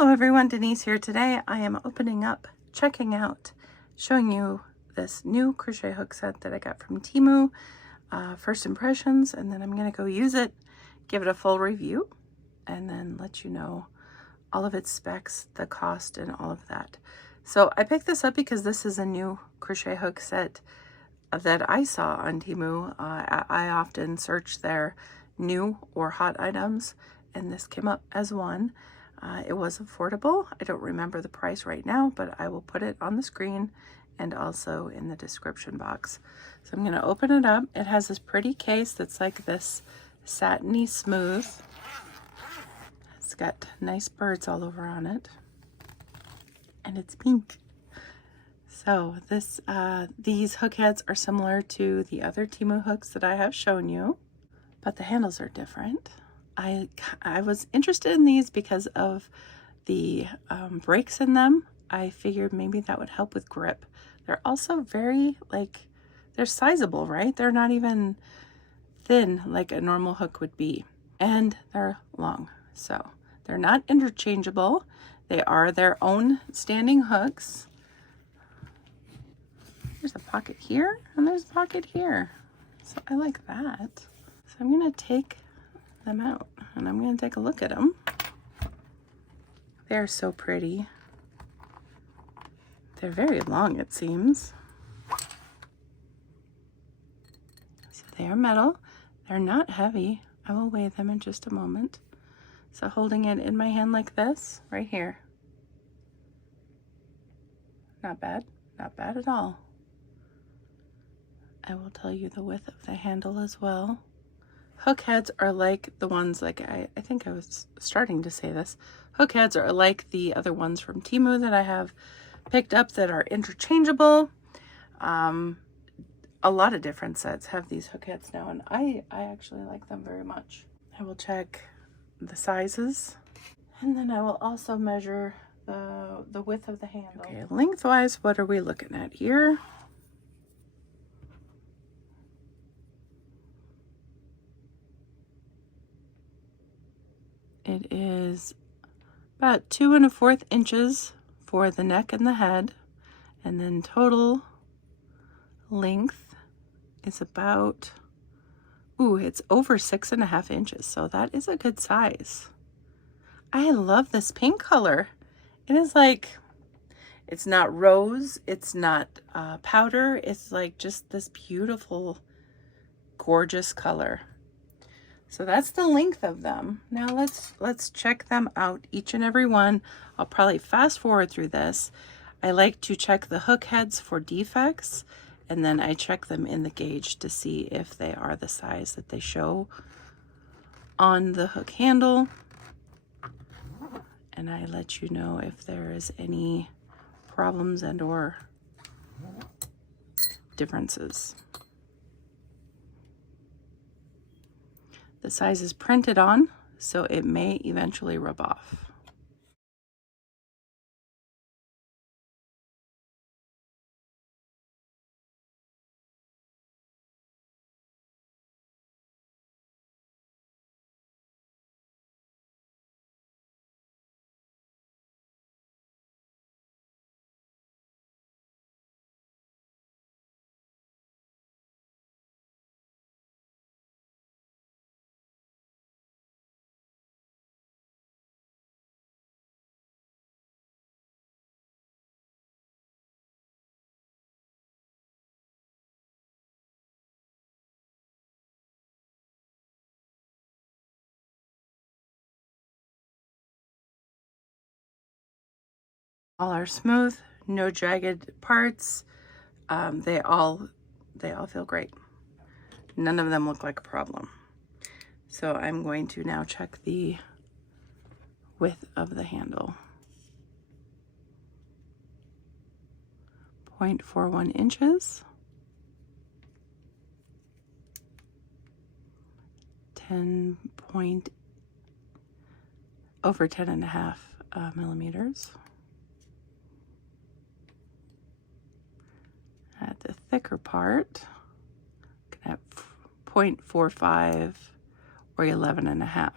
Hello everyone, Denise here. Today I am opening up, checking out, showing you this new crochet hook set that I got from Temu, first impressions, and then I'm going to go use it, give it a full review, and then let you know all of its specs, the cost, and all of that. So I picked this up because this is a new crochet hook set that I saw on Temu. I often search their new or hot items, and this came up as one. It was affordable. I don't remember the price right now, but I will put it on the screen and also in the description box. So I'm going to open it up. It has this pretty case that's like this satiny smooth. It's got nice birds all over on it, and it's pink. So these hook heads are similar to the other Temu hooks that I have shown you, but the handles are different. I was interested in these because of the breaks in them. I figured maybe that would help with grip. They're also very, they're sizable, right? They're not even thin like a normal hook would be. And they're long. So they're not interchangeable. They are their own standing hooks. There's a pocket here and there's a pocket here. So I like that. So I'm going to take them out and I'm going to take a look at them. They're so pretty. They're very long, it seems. So they are metal. They're not heavy. I will weigh them in just a moment. So holding it in my hand like this, right here. Not bad. Not bad at all. I will tell you the width of the handle as well. Hook heads are like the ones, like I think I was starting to say this. Hook heads are like the other ones from Temu that I have picked up that are interchangeable. A lot of different sets have these hook heads now, and I actually like them very much. I will check the sizes, and then I will also measure the width of the handle. Okay, lengthwise, what are we looking at here? It is about 2 1/4 inches for the neck and the head, and then total length is about, it's over 6 1/2 inches, so that is a good size. I love this pink color. It is like, it's not rose, it's not powder, it's like just this beautiful, gorgeous color. So that's the length of them. Now let's check them out, each and every one. I'll probably fast forward through this. I like to check the hook heads for defects, and then I check them in the gauge to see if they are the size that they show on the hook handle. And I let you know if there is any problems and or differences. The size is printed on, so it may eventually rub off. All are smooth, no jagged parts. They all feel great. None of them look like a problem. So I'm going to now check the width of the handle. 0.41 inches. over 10 1/2 millimeters. At the thicker part, at 0.45 or 11 1/2.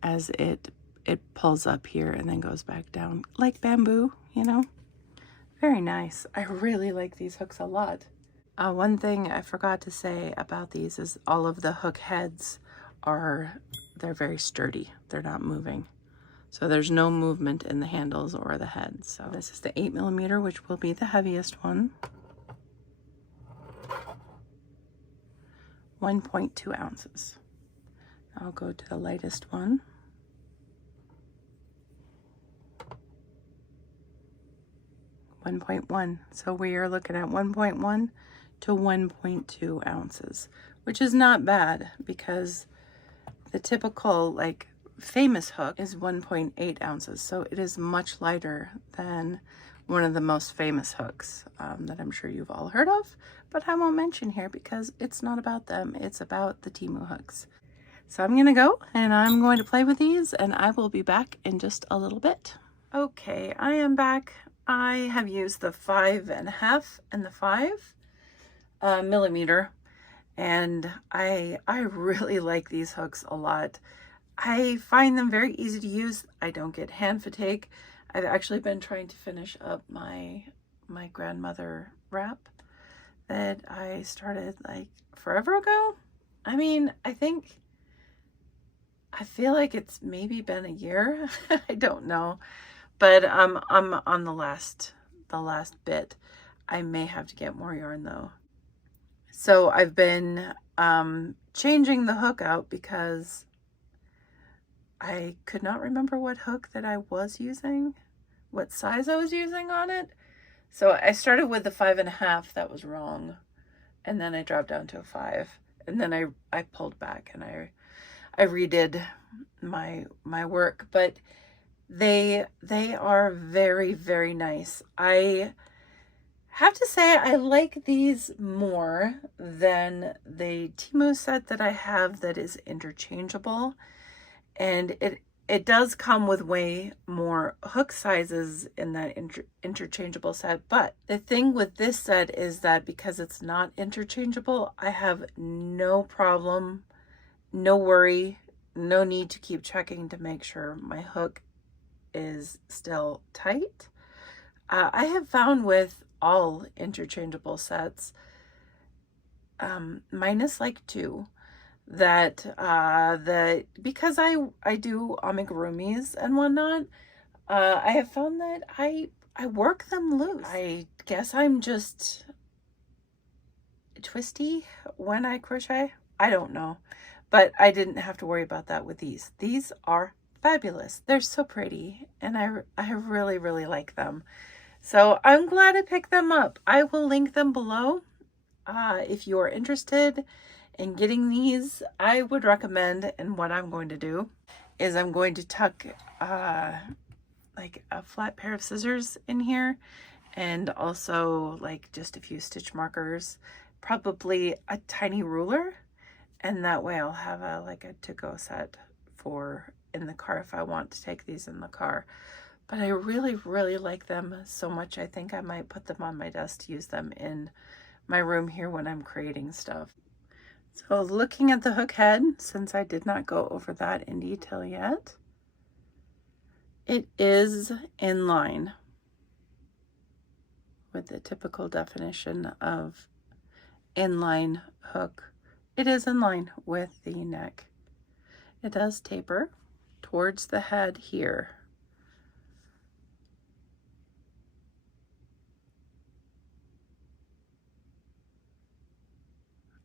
As it it pulls up here and then goes back down like bamboo, you know. Very nice. I really like these hooks a lot. One thing I forgot to say about these is all of the hook heads they're very sturdy. They're not moving. So there's no movement in the handles or the heads. So this is the 8mm, which will be the heaviest one. 1.2 ounces. I'll go to the lightest one. 1.1. So we are looking at 1.1 to 1.2 ounces, which is not bad because the typical like famous hook is 1.8 ounces. So it is much lighter than one of the most famous hooks that I'm sure you've all heard of, but I won't mention here because it's not about them. It's about the Temu hooks. So I'm gonna go and I'm going to play with these, and I will be back in just a little bit. Okay, I am back. I have used the 5.5 and the 5mm, and I really like these hooks a lot. I find them very easy to use. I don't get hand fatigue. I've actually been trying to finish up my grandmother wrap that I started like forever ago. I mean, I feel like it's maybe been a year. I don't know. But I'm on the last bit. I may have to get more yarn though. So I've been changing the hook out because I could not remember what hook that I was using, what size I was using on it. So I started with the 5.5, that was wrong. And then I dropped down to a 5. And then I pulled back and I redid my work. But they are very, very nice. I have to say I like these more than the Temu set that I have that is interchangeable. And it does come with way more hook sizes in that interchangeable set. But the thing with this set is that because it's not interchangeable, I have no problem, no worry, no need to keep checking to make sure my hook is still tight. I have found with all interchangeable sets, minus like 2, that because I do amigurumis and whatnot, I have found that I work them loose. I guess I'm just twisty when I crochet. I don't know, but I didn't have to worry about that with these. These are fabulous. They're so pretty, and I really, really like them. So I'm glad I picked them up. I will link them below. If you're interested in getting these, I would recommend, and what I'm going to do is I'm going to tuck like a flat pair of scissors in here, and also like just a few stitch markers, probably a tiny ruler, and that way I'll have like a to-go set for in the car if I want to take these in the car. But I really, really like them so much. I think I might put them on my desk to use them in my room here when I'm creating stuff. So looking at the hook head, since I did not go over that in detail yet, it is in line with the typical definition of inline hook. It is in line with the neck. It does taper towards the head here.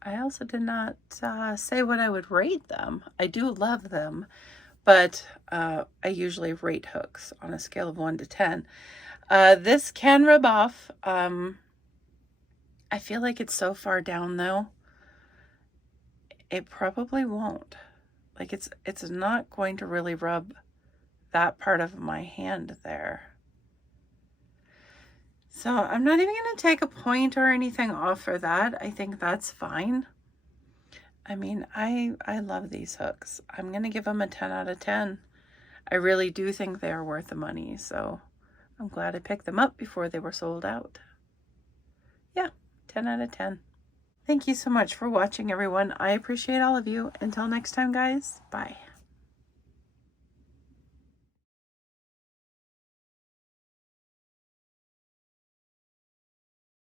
I also did not say what I would rate them. I do love them, but I usually rate hooks on a scale of 1 to 10. This can rub off. I feel like it's so far down though. It probably won't. Like it's not going to really rub that part of my hand there. So I'm not even going to take a point or anything off for that. I think that's fine. I mean, I love these hooks. I'm going to give them a 10 out of 10. I really do think they are worth the money. So I'm glad I picked them up before they were sold out. Yeah, 10 out of 10. Thank you so much for watching, everyone. I appreciate all of you. Until next time, guys. Bye.